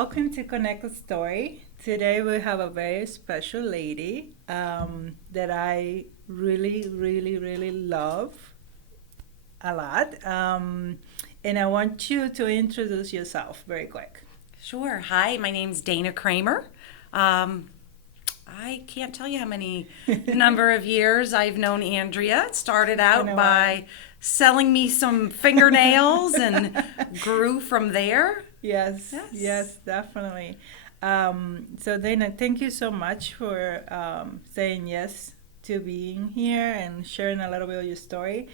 welcome to Connect a Story. Today we have a very special lady that I really, really, really love a lot. And I want you to introduce yourself very quick. Sure. Hi, my name's Dana Kramer. Um, I can't tell you how many number of years I've known Andrea. It started It's been out a while. by selling me some fingernails and grew from there. Yes, Yes. yes, definitely. So Dana, thank you so much for saying yes to being here and sharing a little bit of your story.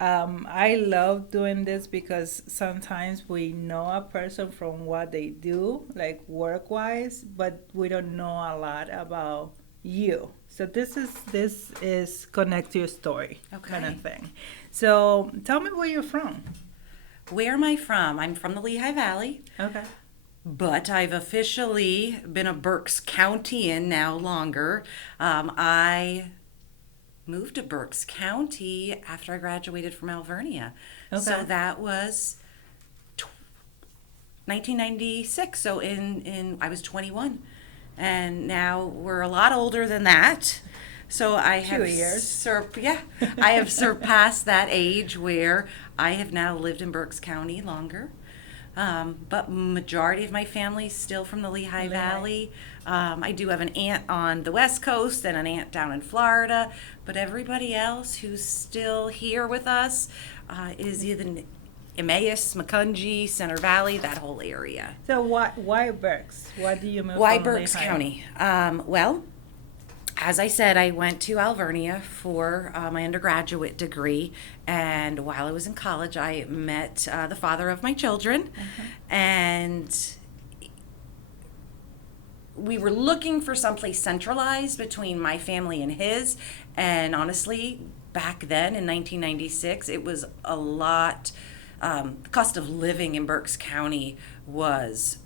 I love doing this because sometimes we know a person from what they do, like work wise, but we don't know a lot about you. So this is connect to your story kind Okay. of thing. So tell me where you're from. Where am I from? I'm from the Lehigh Valley, Okay. but I've officially been a Berks County now longer. I moved to Berks County after I graduated from Alvernia. So Okay. that was 1996. So in I was 21, and now we're a lot older than that. So I Few have years. I have surpassed that age where I have now lived in Berks County longer. But majority of my family is still from the Lehigh Lehigh. Valley. I do have an aunt on the West Coast and an aunt down in Florida, but everybody else who's still here with us is either in Emmaus, Macungie, Center Valley, that whole area. So why Berks? Why do you move Why from Berks Lehigh? County? Well, as I said, I went to Alvernia for my undergraduate degree, and while I was in college, I met the father of my children, and we were looking for someplace centralized between my family and his. And honestly, back then in 1996, it was a lot. The cost of living in Berks County was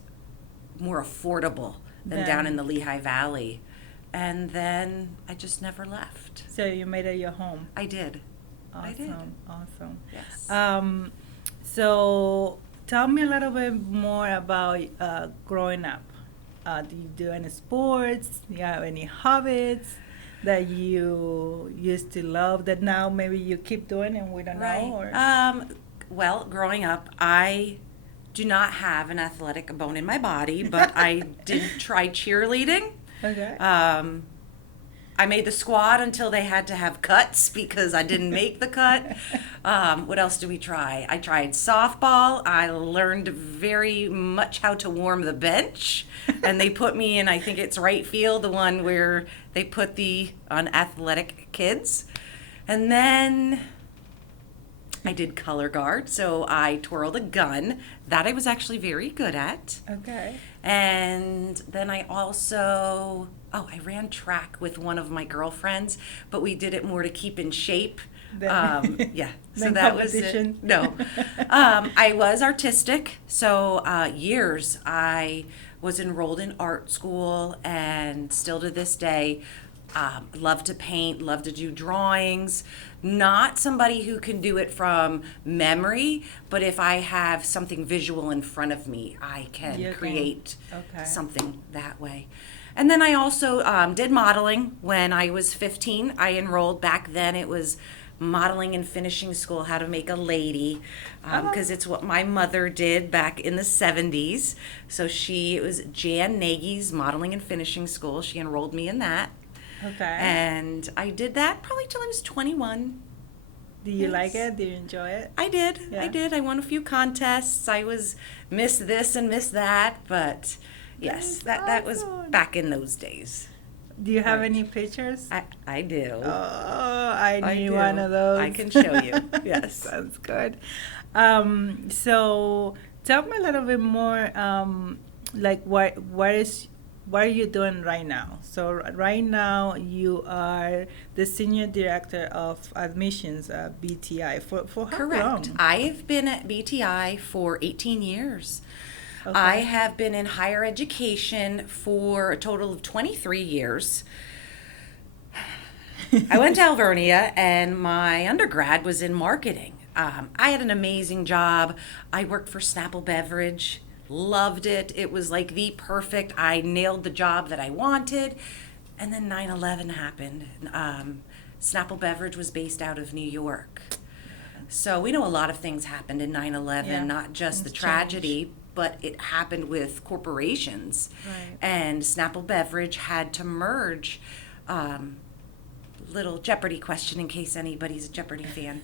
more affordable than down in Then the Lehigh Valley. And then I just never left. so you made it your home. I did. I did. Awesome, awesome. Yes. So tell me a little bit more about growing up. Do you do any sports? Do you have any hobbies that you used to love that now maybe you keep doing and we don't Right. know? Or Well, growing up, I do not have an athletic bone in my body, but I did try cheerleading. okay, I made the squad until they had to have cuts because I didn't make the cut. What else do we try? I tried softball. I learned very much how to warm the bench, and they put me in, I think it's right field, the one where they put the unathletic kids. And then I did color guard, so I twirled a gun. That I was actually very good at. okay. And then I ran track with one of my girlfriends, but we did it more to keep in shape. Yeah, so Then that was it. competition. No. I was artistic, so years I was enrolled in art school, and still to this day, love to paint, love to do drawings. Not somebody who can do it from memory, but if I have something visual in front of me, I can You can- create okay. something that way. And then I also did modeling when I was 15. I enrolled back then, it was modeling and finishing school, how to make a lady, because it's what my mother did back in the 70s. So it was Jan Nagy's modeling and finishing school. She enrolled me in that. Okay. And I did that probably till I was 21. Do you Yes. like it? Do you enjoy it? I did. Yeah. I did. I won a few contests. I was miss this and miss that, but yes, That's that was awesome. back in those days. Do you have Right. any pictures? I do. Oh, I I need do. one of those. I can show you. Yes. Sounds good. So tell me a little bit more, like what are you doing right now? So right now you are the senior director of admissions at BTI for how Correct. long? I've been at BTI for 18 years. Okay. I have been in higher education for a total of 23 years. I went to Alvernia, and my undergrad was in marketing. I had an amazing job. I worked for Snapple Beverage. loved it. It was like the perfect, I nailed the job that I wanted. And then 9/11 happened. Snapple Beverage was based out of New York. So we know a lot of things happened in 9/11, Yeah, not just the things tragedy, but it happened with corporations. Right. And Snapple Beverage had to merge. Little Jeopardy question in case anybody's a Jeopardy fan.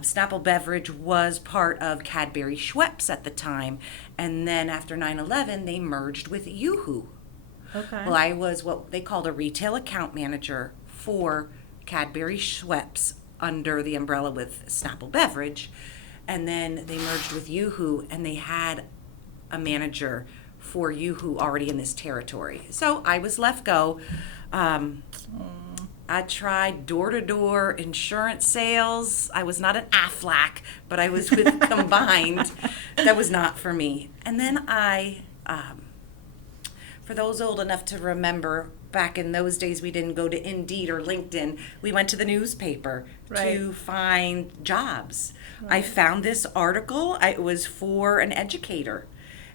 Snapple Beverage was part of Cadbury Schweppes at the time. And then after 9/11, they merged with Yoo-Hoo. Okay. Well, I was what they called a retail account manager for Cadbury Schweppes under the umbrella with Snapple Beverage. And then they merged with Yoo-Hoo, and they had a manager for Yoo-Hoo already in this territory. So I was left go. I tried door-to-door insurance sales. I was not an Aflac, but I was with Combined. That was not for me. And then for those old enough to remember, back in those days, we didn't go to Indeed or LinkedIn. We went to the newspaper Right. to find jobs. I found this article. It was for an educator.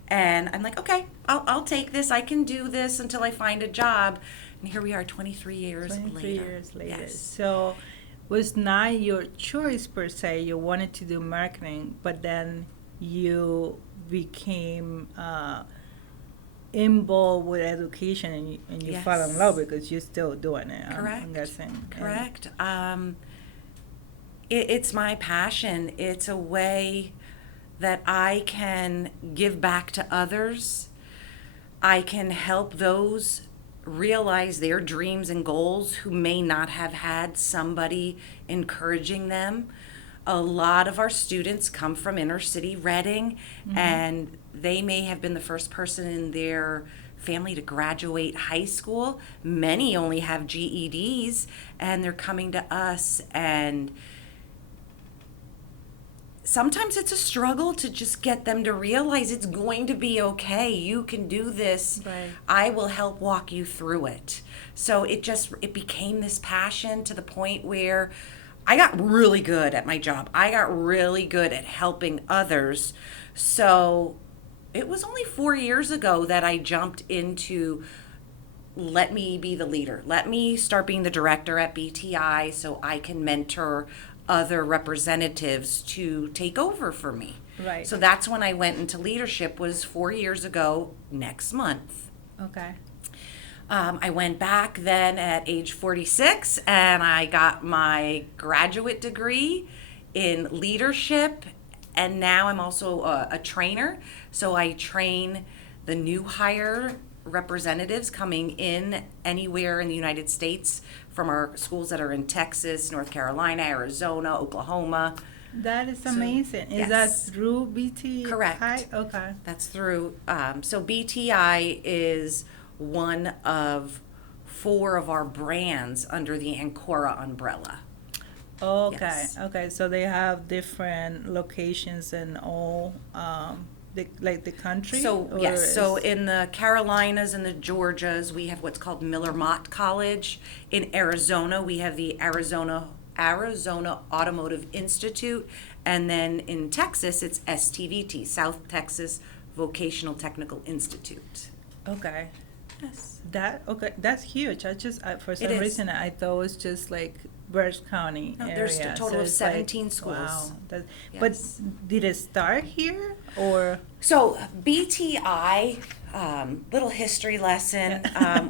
And I'm like, okay, I'll take this. I can do this until I find a job. And here we are 23 years 23 later. years later. Yes. So was not your choice per se. You wanted to do marketing, but then you became involved with education, and you fell in Yes. love because you're still doing it. Correct. I'm guessing. Correct. It's my passion. It's a way that I can give back to others. I can help those realize their dreams and goals who may not have had somebody encouraging them. A lot of our students come from inner city Reading, and they may have been the first person in their family to graduate high school. Many only have GEDs, and they're coming to us, and sometimes it's a struggle to just get them to realize it's going to be okay. You can do this. Right. I will help walk you through it. So it became this passion to the point where I got really good at my job. I got really good at helping others. So it was only 4 years ago that I jumped into, let me be the leader. Let me start being the director at BTI so I can mentor other representatives to take over for me. Right. So that's when I went into leadership, was 4 years ago next month. Okay. I went back then at age 46, and I got my graduate degree in leadership, and now I'm also a trainer. So I train the new hire representatives coming in anywhere in the United States from our schools that are in Texas, North Carolina, Arizona, Oklahoma. That is amazing. Is yes. that through BTI? Correct. Okay. That's through, so BTI is one of 4 of our brands under the Ancora umbrella. Okay. Yes. Okay. So they have different locations in all the country. So Or yes, so is- in the Carolinas and the Georgias, we have what's called Miller Mott College. In Arizona, we have the Arizona Automotive Institute, and then in Texas, it's STVT, South Texas Vocational Technical Institute. Okay. Yes. That's huge. For some is. reason I thought it was just like Berks County No, area. there's a total So of it's 17 schools. Wow. Yes. But did it start here or? So BTI, little history lesson.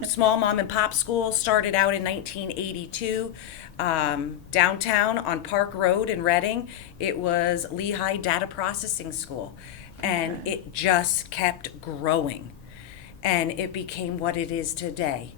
Small mom and pop school started out in 1982, downtown on Park Road in Reading. It was Lehigh Data Processing School, and it just kept growing, and it became what it is today.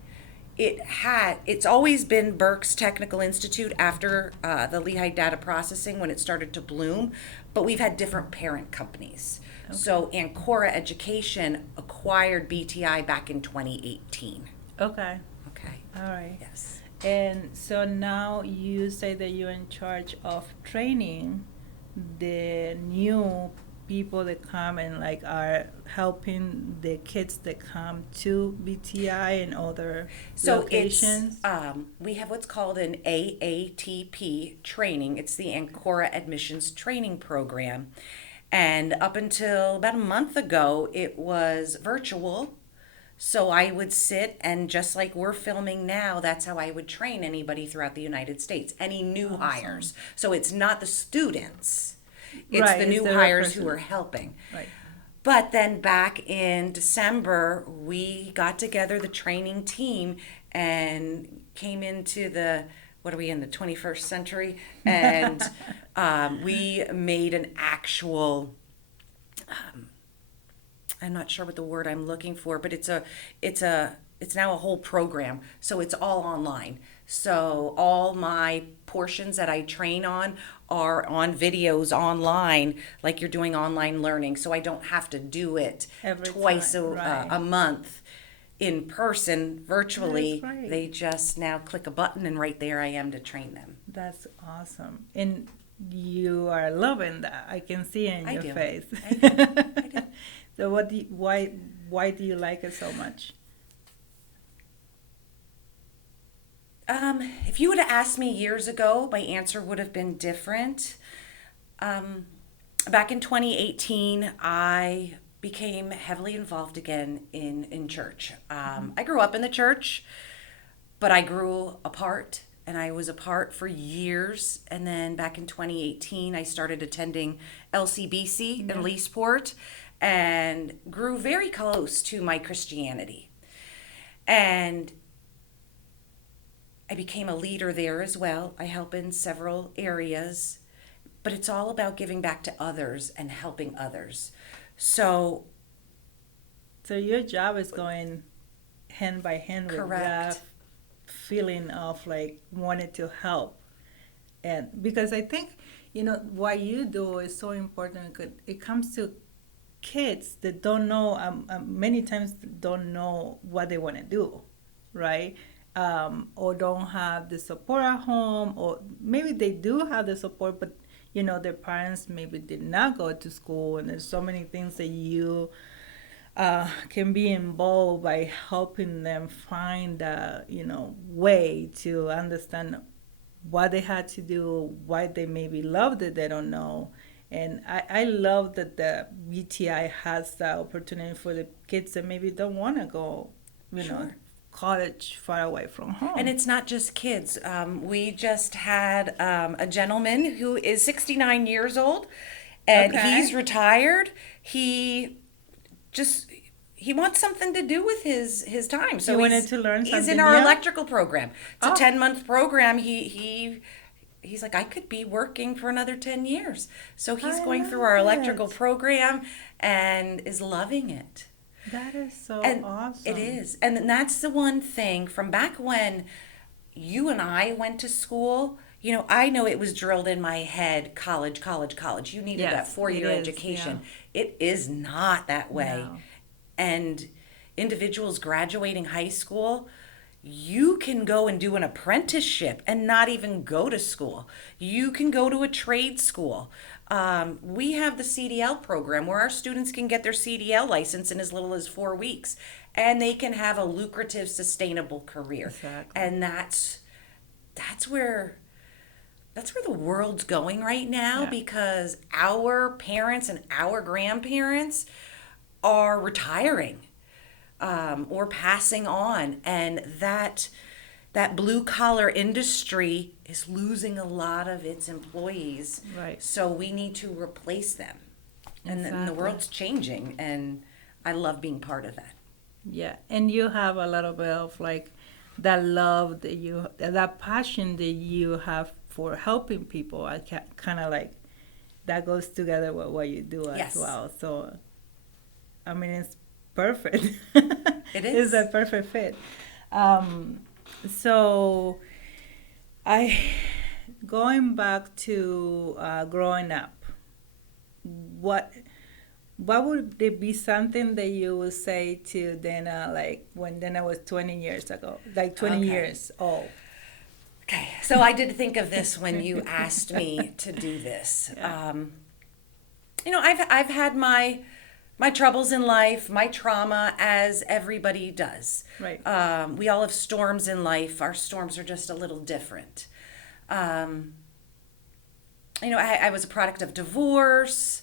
It's always been Berks Technical Institute after the Lehigh Data Processing when it started to bloom, but we've had different parent companies. Okay. So Ancora Education acquired BTI back in 2018. Okay. Okay. All right. Yes. And so now you say that you're in charge of training the new people that come and like are helping the kids that come to BTI and other locations. We have what's called an AATP training. It's the Ancora Admissions Training Program. And up until about a month ago, it was virtual. So I would sit and just like we're filming now, that's how I would train anybody throughout the United States, any new hires. So it's not the students, it's Right, the it's new the hires who person. are helping. Right. But then back in December, we got together the training team and came into the, what are we in, the 21st century? And we made an actual, I'm not sure what the word I'm looking for, but it's now a whole program. So it's all online. So all my portions that I train on are on videos online, like you're doing online learning. So I don't have to do it Every twice time, right. a month in person, virtually. right. They just now click a button and right there I am to train them. That's awesome. And you are loving that. I can see it in I your do. face. I do. I do. So why do you like it so much? If you would have asked me years ago, my answer would have been different. Um, Back in 2018, I became heavily involved again in church. I grew up in the church, but I grew apart, and I was apart for years. And then back in 2018, I started attending LCBC in Leesport and grew very close to my Christianity. And I became a leader there as well. I help in several areas, but it's all about giving back to others and helping others. So, So your job is going hand by hand with that correct. feeling of like wanting to help. And because I think, what you do is so important. 'Cause it comes to kids that don't know, many times don't know what they want to do, right? Or don't have the support at home, or maybe they do have the support, but their parents maybe did not go to school, and there's so many things that you can be involved by helping them find a way to understand what they had to do, why they maybe loved it, they don't know. And I love that the BTI has the opportunity for the kids that maybe don't want to go, Sure. college far away from home. And it's not just kids. We just had a gentleman who is 69 years old, and Okay. he's retired. Just he wants something to do with his time. So He wanted to learn he's in something our new? electrical program. It's a Oh. 10-month program. He's like, I could be working for another 10 years. So he's I going through love our electrical it. program and is loving it. That is so And awesome. it is. And that's the one thing from back when you and I went to school. I know it was drilled in my head, college, college, college. You needed that Yes, 4-year it is, education. It is not that way. No. And individuals graduating high school, you can go and do an apprenticeship and not even go to school. You can go to a trade school. We have the CDL program where our students can get their CDL license in as little as 4 weeks, and they can have a lucrative, sustainable career. Exactly. And that's where the world's going right now, Yeah. because our parents and our grandparents are retiring, or passing on, and that blue collar industry is losing a lot of its employees. Right. So we need to replace them. And the Exactly. world's changing, and I love being part of that. Yeah, and you have a little bit of like that love that passion that you have for helping people. I kind of like that goes together with what you do as Yes. well. So, I mean, it's perfect. It It's is. a perfect fit. So, I going back to growing up. What would there be something that you would say to Dana, like when Dana was 20 years ago, like 20 Okay. years old? Okay, so I did think of this when you asked me to do this. Yeah. I've had my troubles in life, my trauma, as everybody does. Right. We all have storms in life. Our storms are just a little different. I was a product of divorce.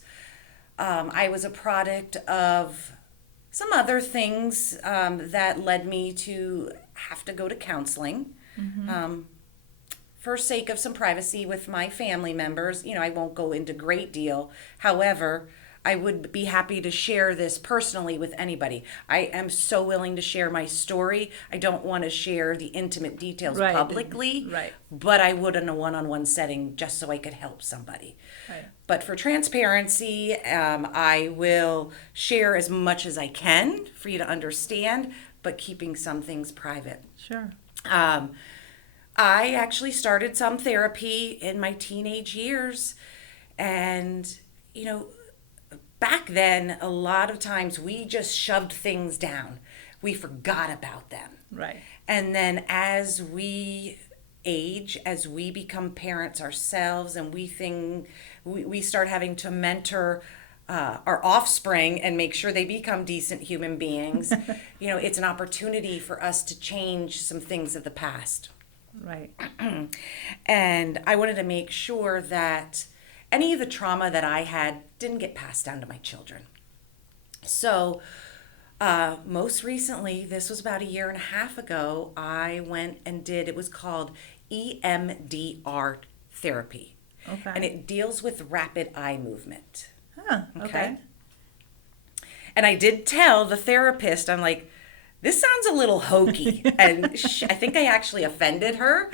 I was a product of some other things that led me to have to go to counseling. For sake of some privacy with my family members, I won't go into great deal. However, I would be happy to share this personally with anybody. I am so willing to share my story. I don't want to share the intimate details Right. publicly, Right. but I would in a one-on-one setting just so I could help somebody. Right. But for transparency, I will share as much as I can for you to understand, but keeping some things private. Sure. I actually started some therapy in my teenage years. And, back then, a lot of times we just shoved things down. We forgot about them. Right. And then as we age, as we become parents ourselves, and we start having to mentor our offspring and make sure they become decent human beings, it's an opportunity for us to change some things of the past. Right. And I wanted to make sure that any of the trauma that I had didn't get passed down to my children. So most recently, this was about 1.5 years ago, I went and it was called EMDR therapy. Okay. And it deals with rapid eye movement. Huh. Okay. And I did tell the therapist, I'm like, this sounds a little hokey. And I think I actually offended her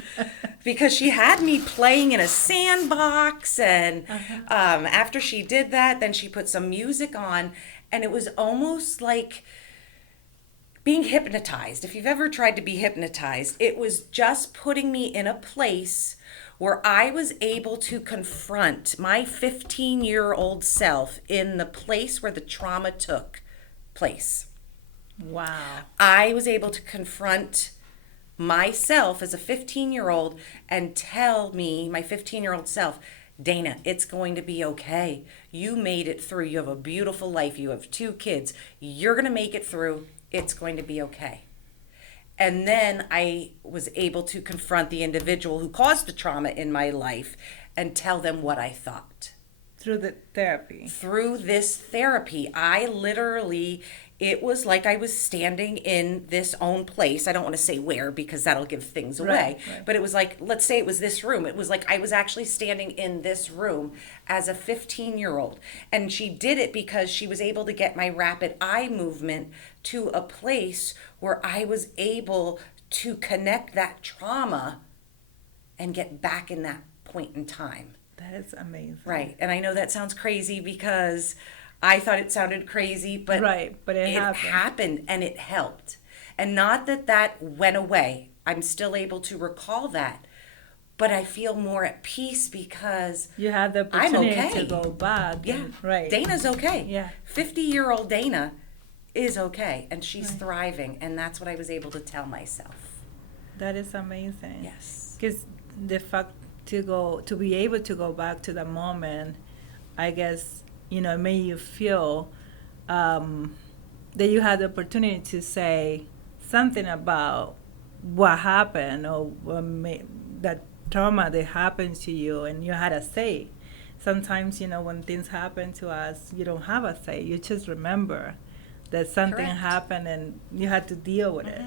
because she had me playing in a sandbox. And after she did that, then she put some music on. And it was almost like being hypnotized. If you've ever tried to be hypnotized, it was just putting me in a place where I was able to confront my 15-year-old self in the place where the trauma took place. Wow. I was able to confront myself as a 15-year-old and tell me, my 15-year-old self, Dana, it's going to be okay. You made it through. You have a beautiful life. You have 2 kids. You're going to make it through. It's going to be okay. And then I was able to confront the individual who caused the trauma in my life and tell them what I thought. Through the therapy. Through this therapy, it was like I was standing in this own place. I don't want to say where because that'll give things away. Right. But it was like, let's say it was this room. It was like I was actually standing in this room as a 15-year-old. And she did it because she was able to get my rapid eye movement to a place where I was able to connect that trauma and get back in that point in time. That is amazing. Right. And I know that sounds crazy because I thought it sounded crazy, but, but it happened and it helped. And not that went away. I'm still able to recall that, but I feel more at peace because you had the opportunity I'm okay. to go back. Yeah. Right. Dana's okay. Yeah. 50-year-old Dana is okay and she's thriving, and that's what I was able to tell myself. That is amazing. Yes. Because the fact to be able to go back to the moment, I guess, it made you feel that you had the opportunity to say something about what happened or that trauma that happened to you, and you had a say. Sometimes, when things happen to us, you don't have a say. You just remember that something Correct. happened and you had to deal with it,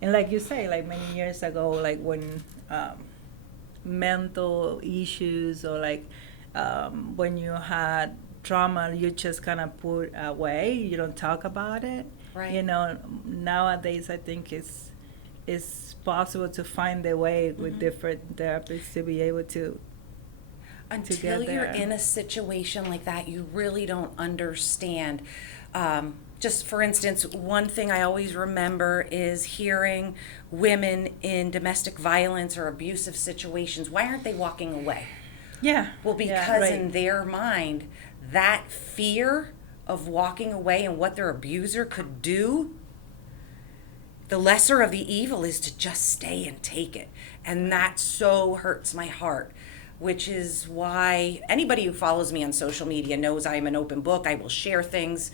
And like you say, like many years ago, like when mental issues or when you had trauma, you just kind of put away. You don't talk about it. Right. Nowadays, I think it's possible to find a way with different therapists to be able to. Until you're in a situation like that, you really don't understand. Just for instance, one thing I always remember is hearing women in domestic violence or abusive situations, why aren't they walking away? Yeah. Well, because in their mind, that fear of walking away and what their abuser could do, the lesser of the evil is to just stay and take it. And that so hurts my heart, which is why anybody who follows me on social media knows I'm an open book. I will share things.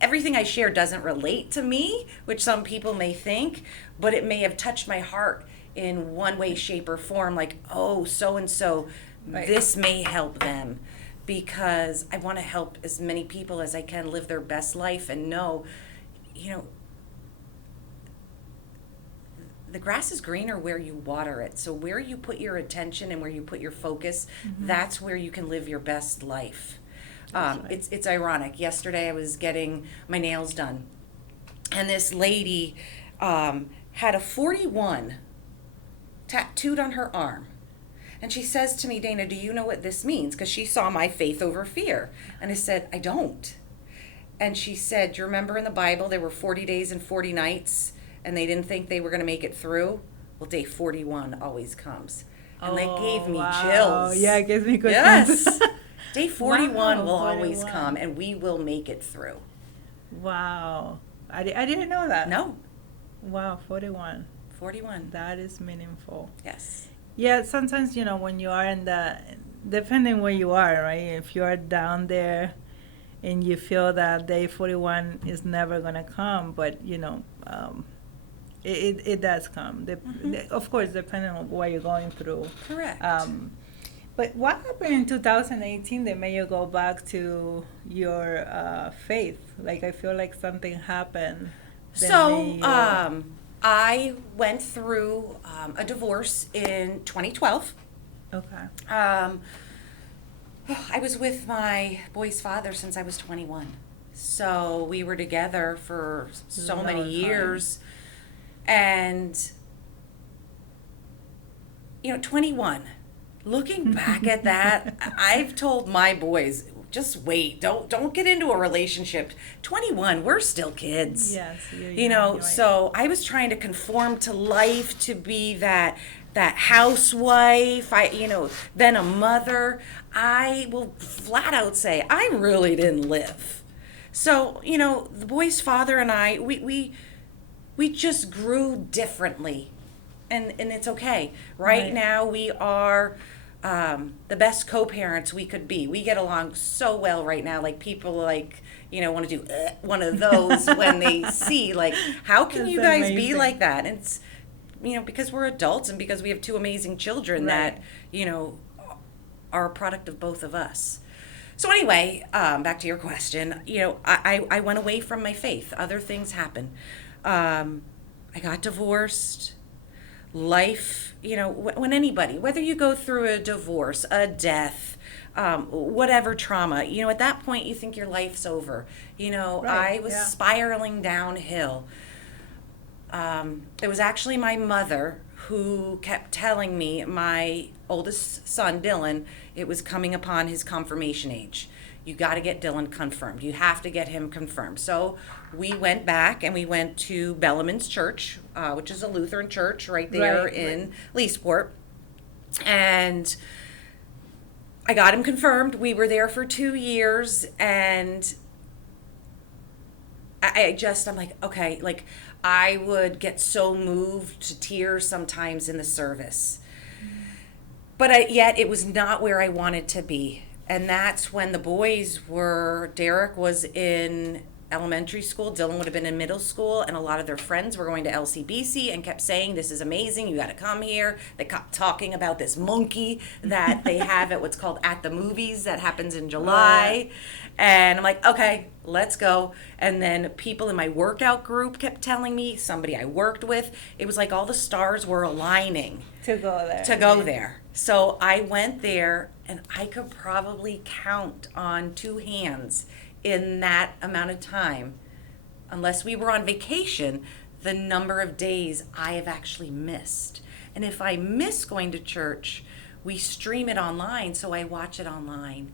Everything I share doesn't relate to me, which some people may think, but it may have touched my heart in one way, shape, or form, like, oh, so-and-so, this may help them. because I want to help as many people as I can live their best life and know, you know, the grass is greener where you water it. So where you put your attention and where you put your focus, that's where you can live your best life. Right. It's ironic. Yesterday I was getting my nails done, and this lady had a 41 tattooed on her arm. And she says to me, Dana, do you know what this means? Because she saw my faith over fear. And I said, I don't. And she said, do you remember in the Bible there were 40 days and 40 nights, and they didn't think they were going to make it through? Well, day 41 always comes. And that gave me chills. Yeah, it gives me good Yes. Day 41 Wow, will always 41. come, and we will make it through. Wow. I didn't know that. No, Wow, 41. 41. That is meaningful. Yes. Yeah, sometimes, when you are in depending where you are, right? If you are down there and you feel that day 41 is never going to come, but, it does come. Of course, depending on what you're going through. Correct. But what happened in 2018 that made you go back to your faith? Like, I feel like something happened. I went through a divorce in 2012. Okay. I was with my boy's father since I was 21. So we were together for so Long many time. years. And, 21. Looking back at that, I've told my boys, just wait. Don't get into a relationship. 21, we're still kids. Yes. You're right. So I was trying to conform to life, to be that housewife, then a mother. I will flat out say I really didn't live. So, the boy's father and I, we just grew differently. And it's okay. Right now we are the best co-parents we could be. We get along so well right now. Like, people want to do one of those when they see, like, how can That's you guys be amazing. like that? And it's, because we're adults and because we have two amazing children Right. that, are a product of both of us. So anyway, back to your question, I went away from my faith. Other things happened. I got divorced. Life, when anybody, whether you go through a divorce, a death, whatever trauma, at that point you think your life's over. Right, I was yeah. spiraling downhill. It was actually my mother who kept telling me, my oldest son, Dylan, it was coming upon his confirmation age. You got to get Dylan confirmed. You have to get him confirmed. So we went back and we went to Bellaman's Church, which is a Lutheran church right there in Leesport. And I got him confirmed. We were there for 2 years, and I'm like, okay, like, I would get so moved to tears sometimes in the service. But yet it was not where I wanted to be. And that's when the boys Derek was in elementary school, Dylan would have been in middle school, and a lot of their friends were going to LCBC and kept saying, this is amazing, you got to come here. They kept talking about this monkey that they have at what's called At the Movies that happens in July. And I'm like, okay, let's go. And then people in my workout group kept telling me, somebody I worked with, it was like all the stars were aligning To go there. So I went there, and I could probably count on two hands in that amount of time, unless we were on vacation, the number of days I have actually missed. And if I miss going to church, we stream it online, so I watch it online.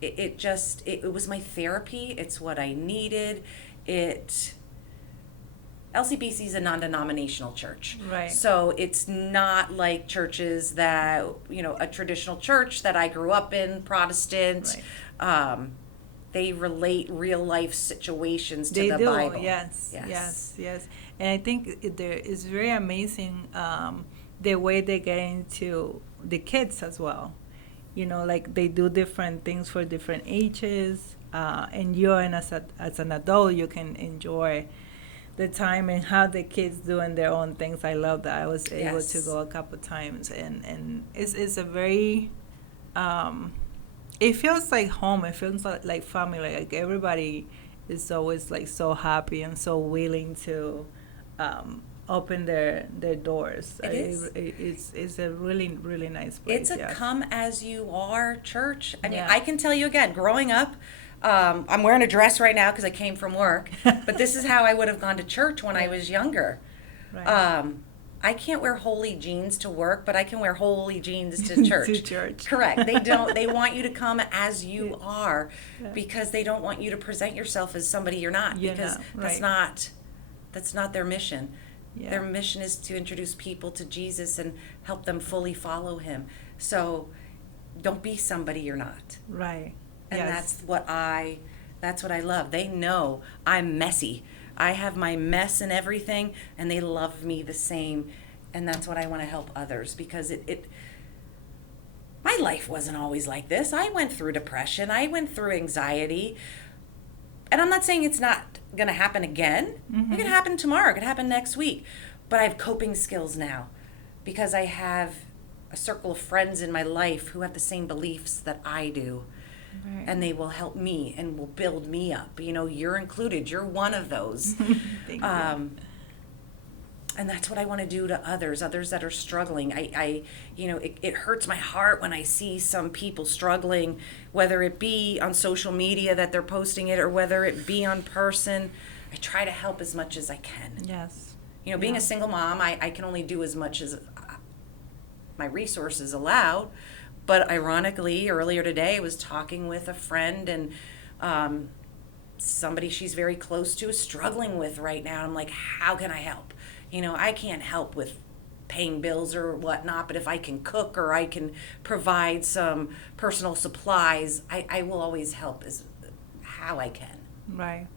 It was my therapy. It's what I needed. LCBC is a non-denominational church. Right. So it's not like churches that, a traditional church that I grew up in, Protestant. Right. They relate real life situations to They the do. Bible. Yes. And I think it's very amazing the way they get into the kids as well. Like, they do different things for different ages, and as an adult, you can enjoy the time and how the kids doing their own things. I love that. I was able to go a couple times, and it's a very it feels like home. It feels like family. Like everybody is always like so happy and so willing to open their doors. It is. It's a really really nice place. It's a Yes. come as you are church. I mean, Yeah. I can tell you again, growing up, I'm wearing a dress right now because I came from work, but this is how I would have gone to church when I was younger. Right. I can't wear holy jeans to work, but I can wear holy jeans to church. To church. Correct. They don't. They want you to come as you are, because they don't want you to present yourself as somebody you're not. You're Because not, that's right. not their mission. Yeah. Their mission is to introduce people to Jesus and help them fully follow him. So don't be somebody you're not. Right. And Yes. that's what I love. They know I'm messy. I have my mess and everything, and they love me the same. And that's what I want to help others, because my life wasn't always like this. I went through depression. I went through anxiety. And I'm not saying it's not going to happen again. Mm-hmm. It could happen tomorrow. It could happen next week. But I have coping skills now, because I have a circle of friends in my life who have the same beliefs that I do. Right. And they will help me and will build me up. You know, you're included. You're one of those. Thank you. And that's what I want to do to others that are struggling. It hurts my heart when I see some people struggling, whether it be on social media that they're posting it or whether it be on person. I try to help as much as I can. Yes. You know, being Yeah. a single mom, I can only do as much as my resources allowed. But ironically, earlier today, I was talking with a friend, and somebody she's very close to is struggling with right now. I'm like, how can I help? You know, I can't help with paying bills or whatnot, but if I can cook or I can provide some personal supplies, I will always help as how I can. Right.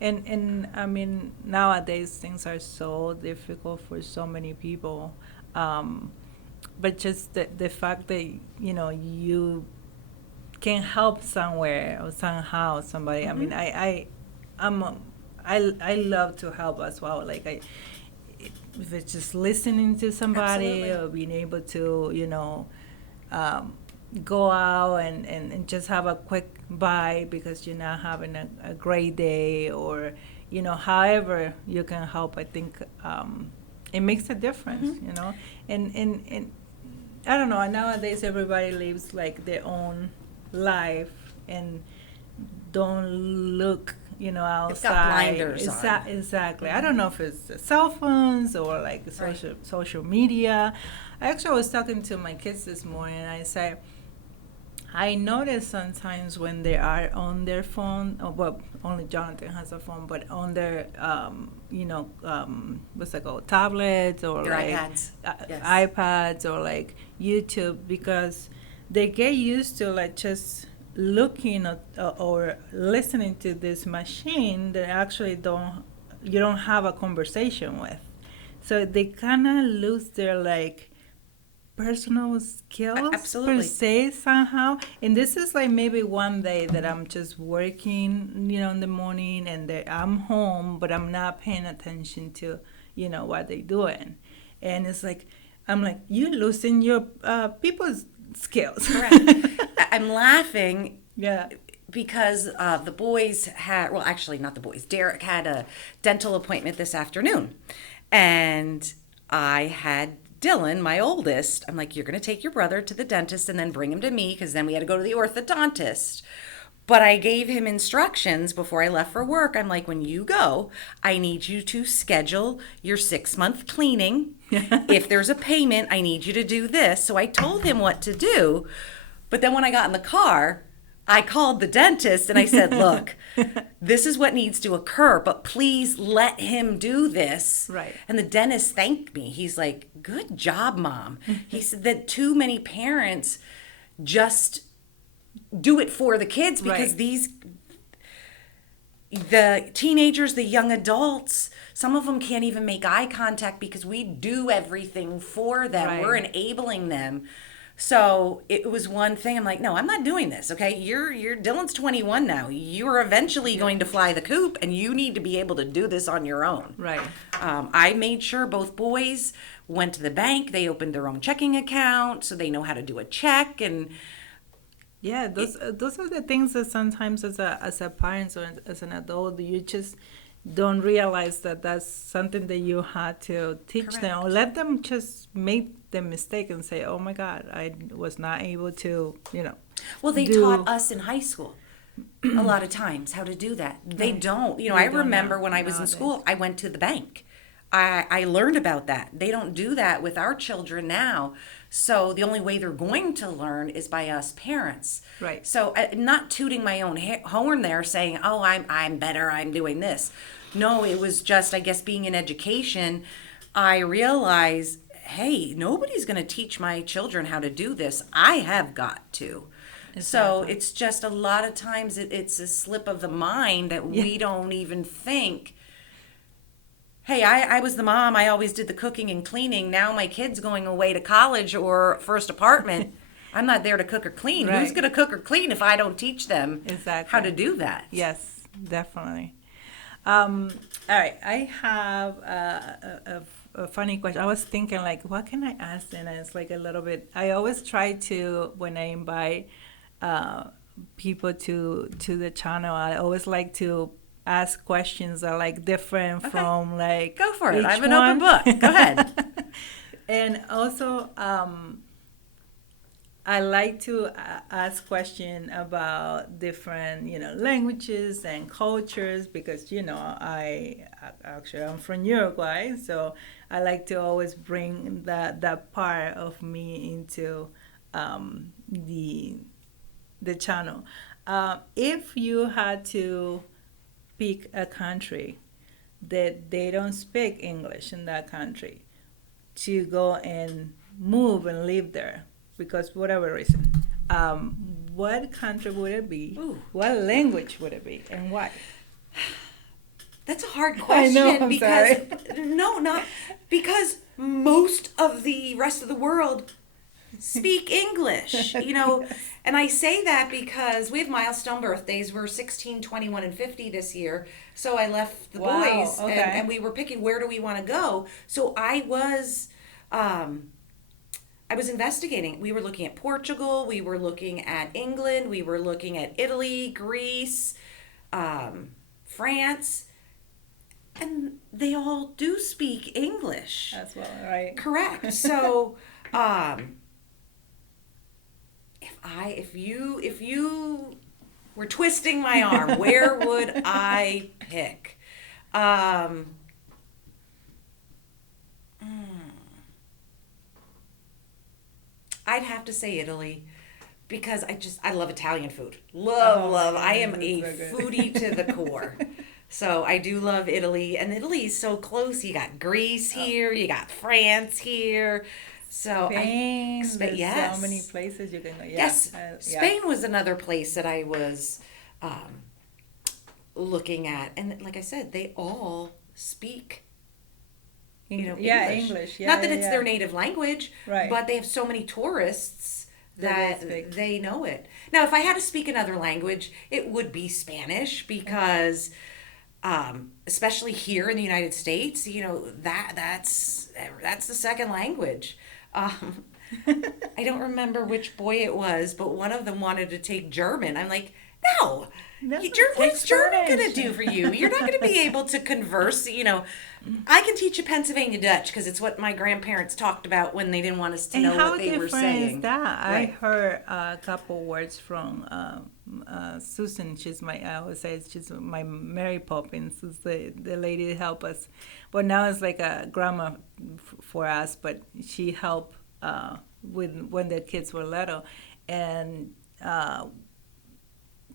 And I mean, nowadays things are so difficult for so many people. But just the fact that, you know, you can help somewhere or somehow somebody. I mean, I love to help as well. Like if it's just listening to somebody Absolutely. or being able to, you know, go out and just have a quick bite because you're not having a great day, or, you know, however you can help. I think it makes a difference, you know. And I don't know, nowadays everybody lives like their own life and don't look, you know, It's got outside. blinders on. Exactly. I don't know if it's the cell phones or like social media. I actually was talking to my kids this morning, and I said, I notice sometimes when they are on their phone, well, only Jonathan has a phone, but on their, what's it called, tablets or Their like iPads. Yes. iPads or like YouTube, because they get used to like just looking at, or listening to this machine that actually you don't have a conversation with. So they kind of lose their like personal skills Absolutely. per se somehow. And this is like maybe one day that I'm just working, you know, in the morning, and I'm home, but I'm not paying attention to, you know, what they're doing. And it's like, I'm like, you're losing your people's skills. Correct. I'm laughing. Yeah. Because the boys had, well, actually not the boys, Derek had a dental appointment this afternoon. And I had Dylan, my oldest, I'm like, you're going to take your brother to the dentist and then bring him to me, because then we had to go to the orthodontist. But I gave him instructions before I left for work. I'm like, when you go, I need you to schedule your 6-month cleaning. If there's a payment, I need you to do this. So I told him what to do. But then when I got in the car, I called the dentist and I said, look, this is what needs to occur, but please let him do this. Right. And the dentist thanked me. He's like, good job, Mom. He said that too many parents just do it for the kids, because Right. the teenagers, the young adults, some of them can't even make eye contact because we do everything for them. Right. We're enabling them. So it was one thing. I'm like, no, I'm not doing this. Okay, you're Dylan's 21 now. You're eventually going to fly the coop, and you need to be able to do this on your own. Right. I made sure both boys went to the bank. They opened their own checking account, so they know how to do a check. And Yeah, It, those are the things that sometimes as a parent or as an adult you just don't realize that that's something that you had to teach them or correct. let them just make the mistake and say, "Oh my God, I was not able to, Well, they taught do." us in high school a lot of times how to do that. They Right. don't. I They don't know remember when I was in nowadays. school, I went to the bank. I learned about that. They don't do that with our children now. So the only way they're going to learn is by us parents. Right. So not tooting my own horn there, saying, "Oh, I'm better. I'm doing this." No, it was just, I guess, being in education. I realized, hey, nobody's going to teach my children how to do this. I have got to. So Exactly. it's just a lot of times it's a slip of the mind that Yeah. we don't even think, hey, I was the mom, I always did the cooking and cleaning. Now my kid's going away to college or first apartment. I'm not there to cook or clean. Who's Right. going to cook or clean if I don't teach them how to Exactly. do that? Yes, definitely. Um, all right, I have a funny question. I was thinking, like, what can I ask? And it's like a little bit. I always try to when I invite uh, people to the channel. I always like to ask questions that are like different Okay, from like go for it. each I'm an open one. book. Go ahead. And also, I like to ask questions about different, languages and cultures because, actually I'm from Uruguay, so I like to always bring that part of me into the channel. If you had to pick a country that they don't speak English in that country, to go and move and live there because whatever reason. Um, what country would it be? Ooh, What language would it be, and why? that's a hard I know. question I'm because, sorry. no, not because most of the rest of the world speak English, Yes. and I say that because we have milestone birthdays. We're 16, 21, and 50 this year. So I left the Wow. boys and Okay. we were picking where do we want to go. So um, I was investigating. We were looking at Portugal, we were looking at England, we were looking at Italy, Greece, France, and they all do speak English. As well, right? Correct. So, um, if you were twisting my arm, where would I pick? Um, I'd have to say Italy because I love Italian food. Love, Oh my love. I goodness, am that's a so good. foodie to the core. So I do love Italy, and Italy is so close. You got Greece Oh, here, you got France here. So Spain. There's so many yes. places you can go. Yeah. Yes, Yes. Spain was another place that I was um, looking at, and like I said, they all speak, Yeah, English. English. Not Yeah, that yeah, it's their yeah. native language, Right. but they have so many tourists That they that speak. they know it. Now, if I had to speak another language, it would be Spanish because, especially here in the United States, that's the second language. Um, I don't remember which boy it was, but one of them wanted to take German. I'm like, no, No, what take is German going to Spanish. do for you? You're not going to be able to converse. I can teach you Pennsylvania Dutch because it's what my grandparents talked about when they didn't want us to And know what how they were different is saying. that? I Right. heard a couple words from Susan. I always say she's my Mary Poppins, is the lady that helped us. But now it's like a grandma for us, but she helped with when the kids were little. And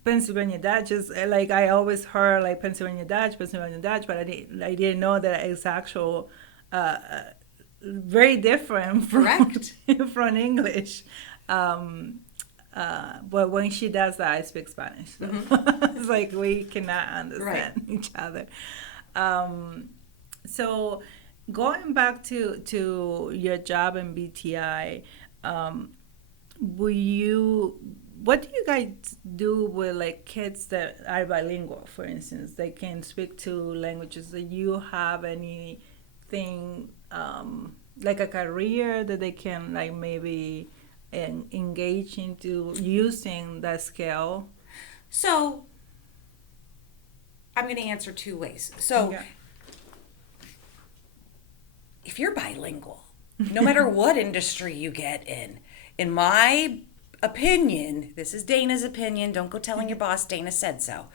Pennsylvania Dutch is like I always heard like Pennsylvania Dutch, but I didn't know that it's actual very different from Correct. from English. But when she does that, I speak Spanish. So it's like we cannot Right. understand each other. Um, so going back to your job in BTI, um, will you? What do you guys do with like kids that are bilingual, for instance? They can speak two languages. Do you have anything like a career that they can like maybe engage into using that skill? So I'm going to answer two ways. So Yeah. if you're bilingual, no matter what industry you get in my opinion, this is Dana's opinion, don't go telling your boss Dana said so.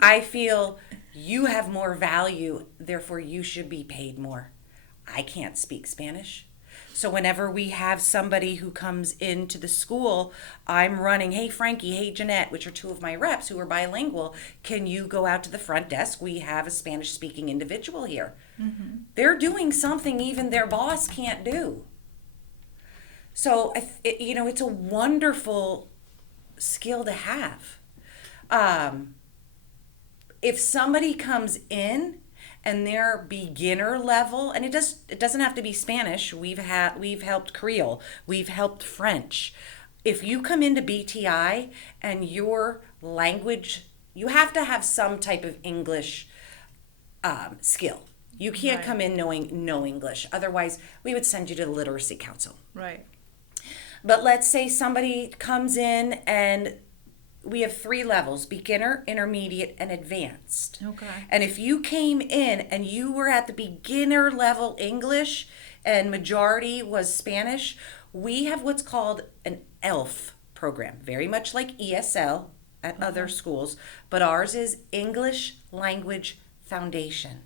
I feel you have more value, therefore you should be paid more. I can't speak Spanish. So whenever we have somebody who comes into the school, I'm running, hey Frankie, hey Jeanette, which are two of my reps who are bilingual, can you go out to the front desk? We have a Spanish speaking individual here. Mm-hmm. They're doing something even their boss can't do. So, it's a wonderful skill to have. If somebody comes in and they're beginner level, and it doesn't have to be Spanish. We've helped Creole, we've helped French. If you come into BTI and your language, you have to have some type of English skill. You can't Right. come in knowing no English. Otherwise, we would send you to the Literacy Council. Right. But let's say somebody comes in and we have 3 levels: beginner, intermediate, and advanced. Okay. And if you came in and you were at the beginner level English and majority was Spanish, we have what's called an ELF program, very much like ESL at other schools, but ours is English Language Foundation.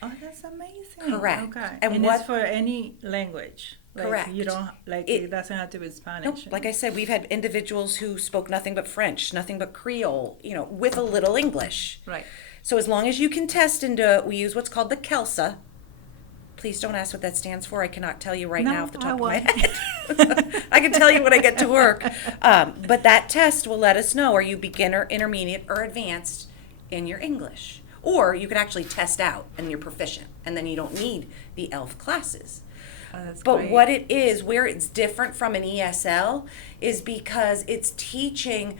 Oh, that's amazing. Correct. Okay. And And what- it's for any language. Like, Correct. You don't it doesn't have to be Spanish. Nope. Like I said, we've had individuals who spoke nothing but French, nothing but Creole, with a little English. Right. So as long as you can test and do it, we use what's called the KELSA. Please don't ask what that stands for. I cannot tell you right No, now off the I top of my won't. head. I can tell you when I get to work. But that test will let us know, are you beginner, intermediate, or advanced in your English? Or you can actually test out and you're proficient, and then you don't need the ELF classes. Oh, that's But great. what it is, where it's different from an ESL, is because it's teaching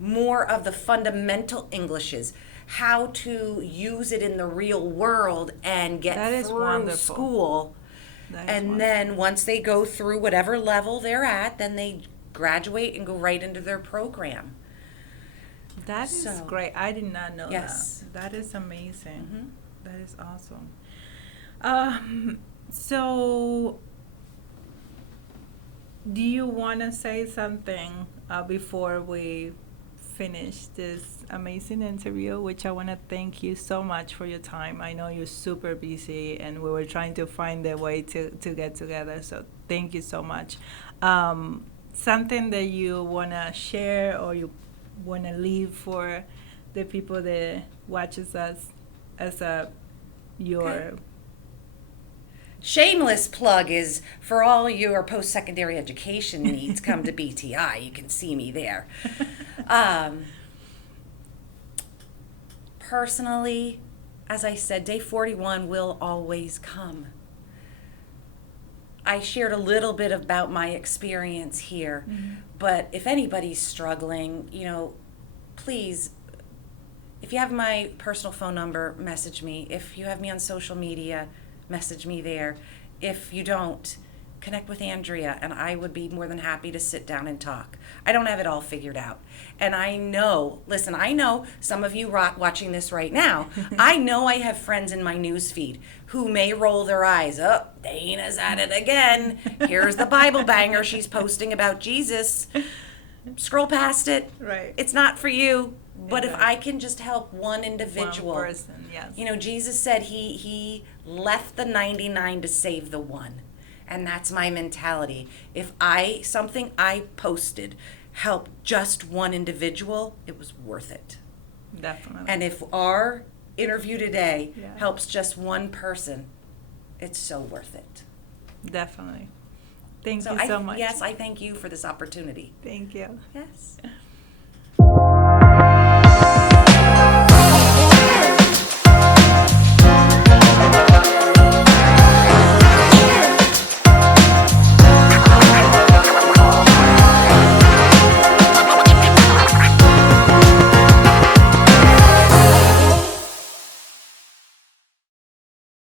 more of the fundamental Englishes, how to use it in the real world and get That is through wonderful. school. That is And then once they go through whatever level they're at, then they graduate and go right into their program. That is So- great. I did not know Yes. that. That is amazing. Mhm. That is awesome. So, do you want to say something before we finish this amazing interview? Which I want to thank you so much for your time. I know you're super busy, and we were trying to find a way to get together. So, thank you so much. Something that you want to share or you want to leave for the people that watches us as your Okay. Shameless plug is for all your post-secondary education needs, come to BTI. You can see me there. Personally, as I said, day 41 will always come. I shared a little bit about my experience here, but if anybody's struggling, please, if you have my personal phone number, message me. If you have me on social media, message me there. If you don't, connect with Andrea, and I would be more than happy to sit down and talk. I don't have it all figured out. And I know some of you watching this right now, I know I have friends in my news feed who may roll their eyes. Oh, Dana's at it again. Here's the Bible banger she's posting about Jesus. Scroll past it. Right. It's not for you. But if Exactly. I can just help one individual. One person, yes. Jesus said he left the 99 to save the one. And that's my mentality. If something I posted helped just one individual, it was worth it. Definitely. And if our interview today Yeah. helps just one person, it's so worth it. Definitely. Thank So you so much. Yes, I thank you for this opportunity. Thank you. Yes.